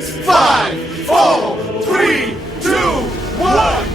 5, 4, 3, 2, 1.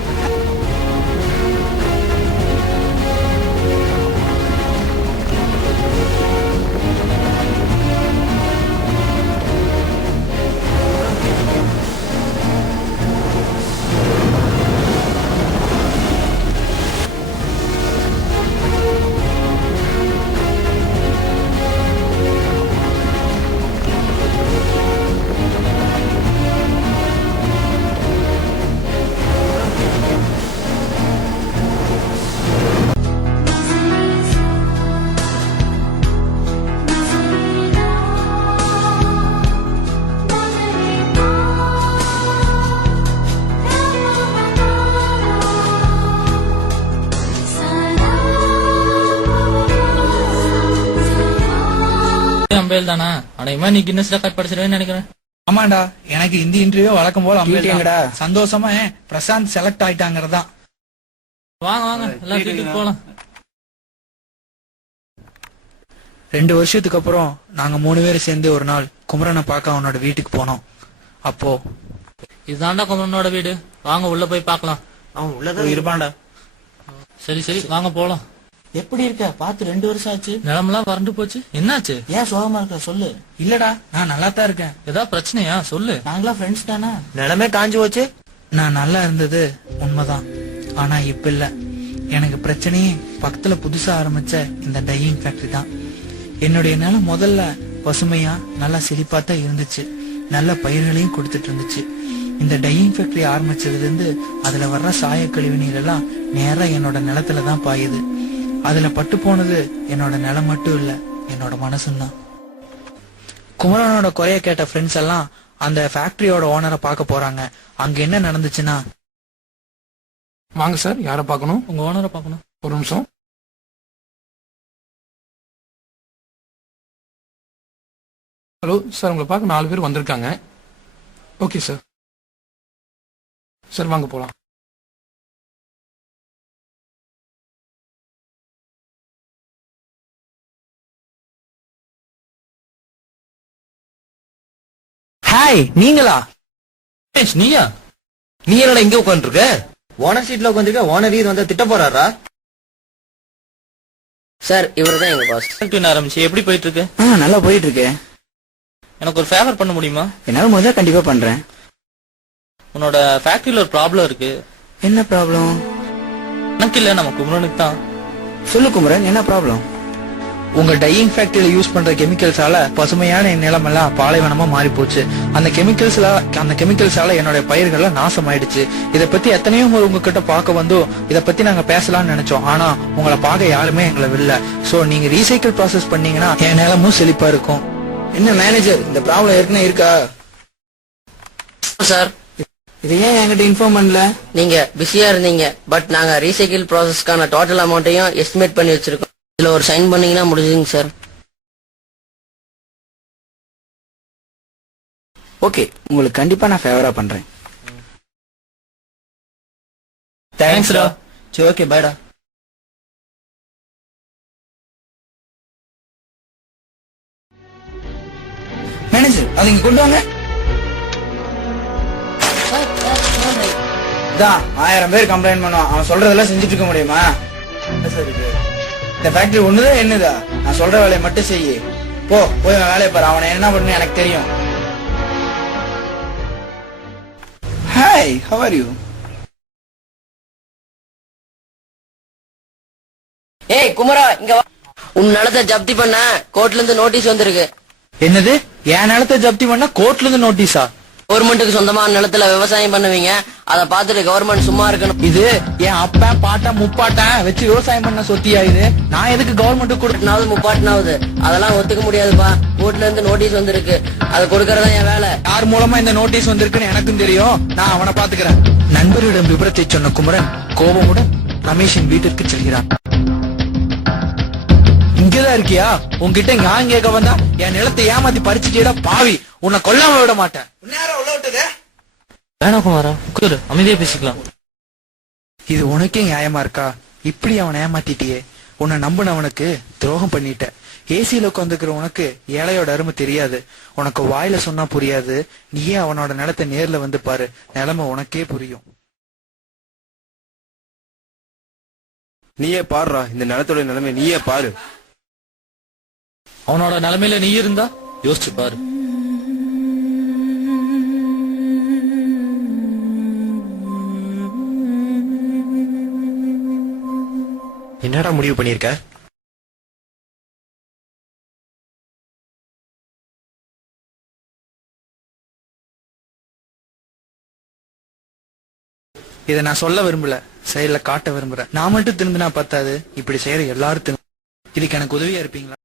அம்பேல் தானா? அனைமா நீ Guinness record படிச்சிருவேன்னு நினைக்கிறேன். ஆமாண்டா, எனக்கு இந்த இன்டர்வியூ வழக்கம் போல அம்பேல்டா. சந்தோஷமா பிரசாந்த் செலக்ட் ஆயிட்டாங்கறதான். வாங்க வாங்க எல்லாம் வீட்டுக்கு போலாம். 2 வருஷத்துக்கு அப்புறம் நாங்க 3 பேரும் சேர்ந்து ஒரு நாள் குமரனை பார்க்க அவனோட வீட்டுக்கு போனோம். அப்போ இதுதான்டா குமரனோட வீடு, வாங்க உள்ள போய் பார்க்கலாம். அவன் உள்ளதான் இருப்பான்டா. சரி சரி வாங்க போலாம். எப்படி இருக்க? பார்த்து 2 வருஷம் ஆச்சு. நிலமெல்லாம் வறண்டு போச்சு, என்னாச்சு? ஏன் சோகமா இருக்க சொல்லு. இல்லடா, நான் நல்லா தான் இருக்கேன். ஏதாவது பிரச்சனையா சொல்லு. நாங்களா ஃப்ரெண்ட்ஸ் தானே. நிலமே காஞ்சு போச்சு. நான் நல்லா இருந்தது உண்மைதான், ஆனா இப்ப இல்ல. எனக்கு பிரச்சனையே பக்கத்துல புதுசா ஆரம்பிச்ச இந்த டையிங் ஃபேக்டரி தான். என்னுடைய நிலம் முதல்ல பசுமையா நல்லா செழிப்பாத்தான் இருந்துச்சு, நல்ல பயிர்களையும் கொடுத்துட்டு இருந்துச்சு. இந்த டையிங் ஃபேக்டரி ஆரம்பிச்சதுல இருந்து அதுல வர்ற சாய கழிவு நீர் எல்லாம் நேரா என்னோட நிலத்துலதான் பாயுது. அதுல பட்டு போனது என்னோட நிலம் மட்டும் இல்ல, என்னோட மனசும் தான். குமரனோட குறைய கேட்ட ஃப்ரெண்ட்ஸ் எல்லாம் அந்த ஃபேக்டரியோட ஓனரை பார்க்க போறாங்க. அங்க என்ன நடந்துச்சுன்னா, வாங்க சார், யார பார்க்கணும்? உங்க ஓனரை பார்க்கணும். ஒரு நிமிஷம். ஹலோ சார், உங்களை பார்க்க 4 பேர் வந்திருக்காங்க. Okay sir. சார் வாங்க போலாம். ஹாய், நீங்களா? நீயா? நீ என்னடா இங்க உட்காந்துருக்க? ஓனர் சீட்ல உட்காந்துருக்க. ஓனர் இது வந்து திட்ட போறாரா? சார் இவர்தான் எங்க பாஸ். ஆரம்பிச்சு எப்படி போயிட்டு இருக்கு? நல்லா போயிட்டு இருக்கு. எனக்கு ஒரு ஃபேவர் பண்ண முடியுமா? என்னால முதல்ல கண்டிப்பா பண்றேன். உன்னோட ஃபேக்டரியில ஒரு ப்ராப்ளம் இருக்கு. என்ன ப்ராப்ளம்? எனக்கு இல்ல, நம்ம குமரனுக்கு தான். சொல்லு குமரன், என்ன ப்ராப்ளம்? உங்க டையிங் ஃபேக்டரியில யூஸ் பண்ற கெமிக்கல்ஸால பசுமையான நிலம் எல்லாம் பாலைவனமா மாறி போச்சு. அந்த கெமிக்கல்ஸால என்னோட பயிர்கள்லாம் நாசம் ஆயிடுச்சு. இதை பத்தி எத்தனையோ முறை உங்ககிட்ட பார்க்க வந்தோம், இதை பத்தி நாங்க பேசலாம்னு நினைச்சோம். ஆனா உங்களை பார்க்க யாருமே எங்களை வில்ல. சோ நீங்க ரீசைக்கிள் ப்ராசஸ் பண்ணீங்கன்னா என் நிலமும் செழிப்பா இருக்கும். என்ன மேனேஜர், இந்த ப்ராப்ளம் ஏற்கனவே இருக்கா? சார் இது ஏன் என்கிட்ட இன்ஃபார்ம் பண்ணல? நீங்க பிஸியா இருந்தீங்க. பட் நாங்க ரீசைக்கிள் ப்ராசஸ்க்கான டோட்டல் அமௌண்ட்டையும் எஸ்டிமேட் பண்ணி வச்சிருக்கோம். இதுல ஒரு சைன் பண்ணீங்கன்னா முடிஞ்சுங்க சார். ஓகே, உங்களுக்கு கண்டிப்பா நான் ஃபேவரா பண்றேன். தேங்க்ஸ்டா. சரி ஓகே, பைடா. மேனேஜர், அதை இங்க கொண்டு வாங்க. 1000 பேர் கம்ப்ளைண்ட் பண்ணுவான், அவன் சொல்றதெல்லாம் செஞ்சுட்டு இருக்க முடியுமா? இந்த ஃபேக்டரி ஒண்ணுதான் என்னதா? நான் சொல்ற வேலையை மட்டும் செய்யு. போய் வேலையை பாரு. அவனை என்ன பண்ணு எனக்கு தெரியும். Hi, how are you? ஏய் குமரா, இங்க வா. உன் நிலத்தை ஜப்தி பண்ண கோர்ட்ல இருந்து நோட்டீஸ் வந்திருக்கு. என்னது? என் நிலத்தை ஜப்தி பண்ண கோர்ட்ல இருந்து நோட்டீஸா? கவர்மெண்ட்டுக்கு சொந்தமான நிலத்துல விவசாயம் பண்ணுவீங்க, அதை பார்த்துட்டு கவர்மெண்ட் சும்மா இருக்கணும். இது என் அப்பா பாட்டா முப்பாட்டா வச்சு விவசாயம் பண்ண சொத்தியா இது? நான் எதுக்கு கவர்மெண்ட் கொடுக்கனாவது முப்பாட்டினாவது அதெல்லாம் ஒத்துக்க முடியாதுப்பா. கோர்ட்ல இருந்து நோட்டீஸ் வந்திருக்கு, அதை கொடுக்கறதா என் வேலை. யார் மூலமா இந்த நோட்டீஸ் வந்திருக்குன்னு எனக்கும் தெரியும், நான் அவனை பாத்துக்கிறேன். நண்பரிடம் விபரத்தை சொன்ன குமரன் கோபமுடன் ரமேஷின் வீட்டிற்கு செல்கிறான். இங்கதான் இருக்கியா? உன்கிட்ட நான் கேட்க வந்தா என் நிலத்தை ஏமாத்தி பறிச்சுட்டா பாவி, உன்னை கொல்லாம விட மாட்டேன். வேணா குமாரா, அமைதியா பேசிக்கலாம். இது உனக்கே நியாயமா இருக்கா? இப்படி அவனை ஏமாத்திட்டியே. உன்னை நம்பினவனுக்கு துரோகம் பண்ணிட்ட. ஏசியில உட்காந்துக்கிற உனக்கு ஏழையோட அருமை தெரியாது. உனக்கு வாயில சொன்னா புரியாது. நீயே அவனோட நிலத்தை நேர்ல வந்து பாரு, நிலைமை உனக்கே புரியும். நீயே பாருடா, இந்த நிலத்தோட நிலைமை நீயே பாரு. அவனோட நிலைமையில நீ இருந்தா யோசிச்சு பாரு. என்னடா முடிவு பண்ணிருக்க? இதை நான் சொல்ல விரும்பல, செயல காட்ட விரும்புறேன். நான் மட்டும் திருந்தினா பத்தாது, இப்படி செய்யற எல்லாரும் திரும்ப. இதுக்கு எனக்கு உதவியா இருப்பீங்களா?